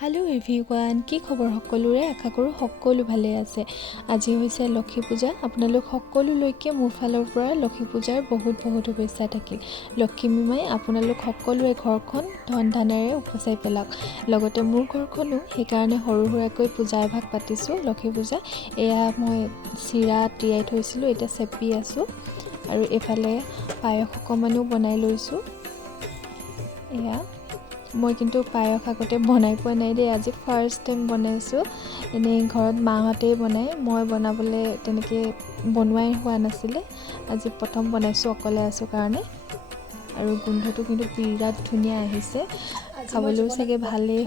hello everyone কি খবৰ সকলোৰে আশা কৰো সকলো ভালে আছে আজি হৈছে লক্ষী পূজা আপোনালোক সকলোলৈকে মোৰ ফালৰ পৰা লক্ষী পূজাৰ বহুত শুভেচ্ছা থাকিল লক্ষী মাই আপোনালোক সকলোৰে ঘৰখন ধন ধানেৰে উপচাই পেলাওক লগতে মোৰ ঘৰখনো সেইকাৰণে সৰু সুৰাকৈ পূজা এভাগ পাতিছো লক্ষী পূজা এয়া মই চিৰা তিয়াই থৈছিলো এটা চেপি আছো আৰু এফালে পায়স অকমানো বনাই লৈছো এয়া মই কিন্তু পায়স আগতে বনাই পোৱা নাই দে আজি ফাৰ্স্ট টাইম বনাইছো এনে ঘৰত মাহঁতেই বনাই মই বনাবলে তেনেকে বনোৱাই হোৱা নাছিলে আজি প্ৰথম বনাইছো অকলে আছো কাৰণে আৰু গোন্ধটো কিন্তু বিৰাট ধুনীয়া আহিছে খাবলৈও চাগে ভালেই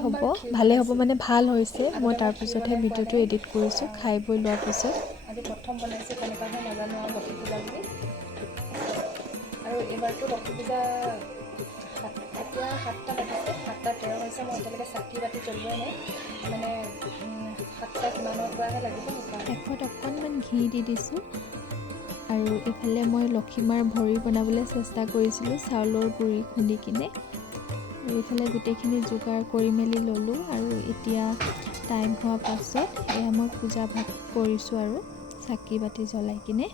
হ'ব মানে ভাল হৈছে মই তাৰ পিছতহে ভিডিওটো এডিট কৰিছো খাই বৈ লোৱাৰ পিছত আজি প্ৰথম বনাইছো কেনেকাহে নাজানো আৰু লক্ষী পূজা বুলি আৰু এবাৰটো লক্ষী পূজা এতিয়া 7টা বাজিছে 7:13 হৈছে মই এতিয়ালৈকে চাকি বাতি জ্বলোৱাই নাই মানে 7টা কিমানৰ পৰাহে লাগিব এফত অকণমান ঘি দি দিছোঁ আৰু এফালে মই লক্ষীমাৰ ভৰি বনাবলৈ চেষ্টা কৰিছিলোঁ চাউলৰ গুড়ি খুন্দি কিনে আৰু এফালে গোটেইখিনি যোগাৰ কৰি মেলি ল'লোঁ আৰু এতিয়া টাইম হোৱাৰ পাছত এয়া মই পূজা ভাগ কৰিছোঁ আৰু চাকি বাতি জ্বলাই কিনে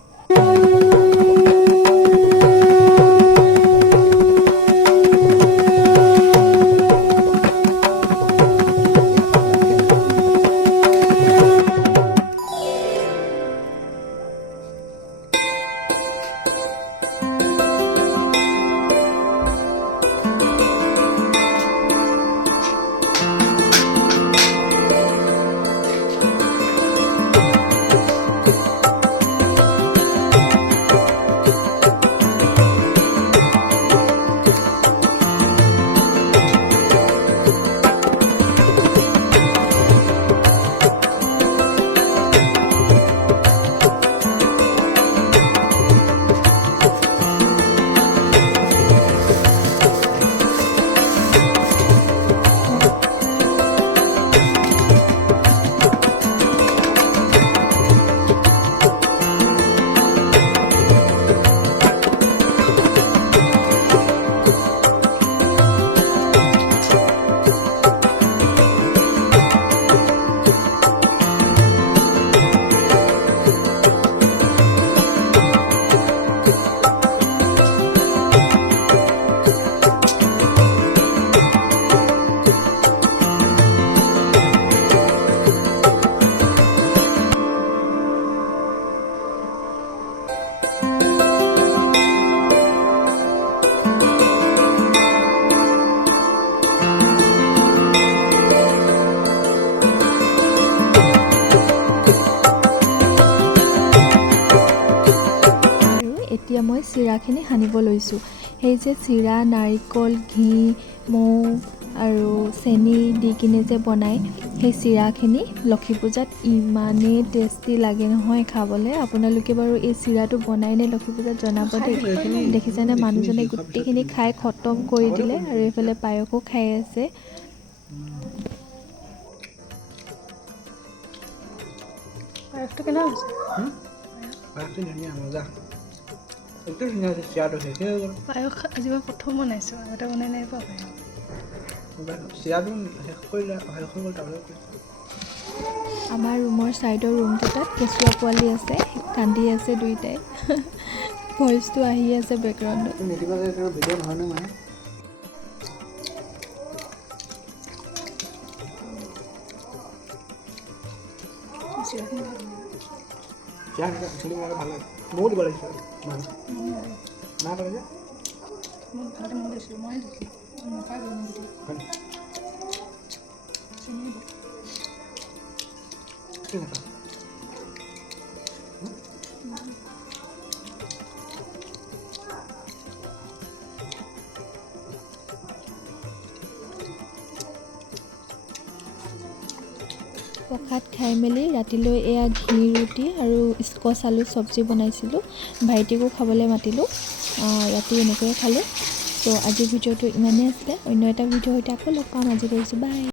এতিয়া মই চিৰাখিনি হানিব লৈছোঁ সেই যে চিৰা নাৰিকল ঘি মৌ আৰু চেনি দি কিনে যে বনাই সেই চিৰাখিনি লক্ষী পূজাত ইমানেই টেষ্টি লাগে নহয় খাবলৈ আপোনালোকে বাৰু এই চিৰাটো বনাই নে লক্ষী পূজাত জনাব দেই দেখিছেনে মানুহজনে গোটেইখিনি খাই খতম কৰি দিলে আৰু এইফালে পায়সো খাই আছে পায়সটো কেনে হৈছে পায়সটো ধুনীয়া মজা একটু ধুনীয়া হৈছে চিৰাটো শেষে হৈ গ'ল পায়স আজি মই প্ৰথম বনাইছোঁ আগতে বনাই নাই পোৱা পায়স চিৰাটো শেষ কৰিলে শেষ হৈ গ'ল তাৰপিছত আমাৰ ৰুমৰ ছাইডৰ ৰুমটোত কেঁচুৱা পোৱালি আছে কান্দি আছে দুইটাই ভইচটো আহি আছে বেকগ্ৰাউণ্ডত নেতিবাকে ভিডিঅ' নহয় ন মানে চিৰা ভাল লাগে ময়ো দিব লাগিছিল না পাৰে যে প্ৰসাদ খাই মেলি ৰাতিলৈ এয়া ঘি ৰুটি আৰু স্কচ আলু চব্জি বনাইছিলোঁ ভাইটিকো খাবলৈ মাতিলোঁ ৰাতি এনেকৈয়ে খালোঁ তো আজিৰ ভিডিঅ'টো ইমানেই আছিলে অন্য এটা ভিডিঅ' সৈতে আকৌ লগ পাম আজি কৰিছোঁ বাই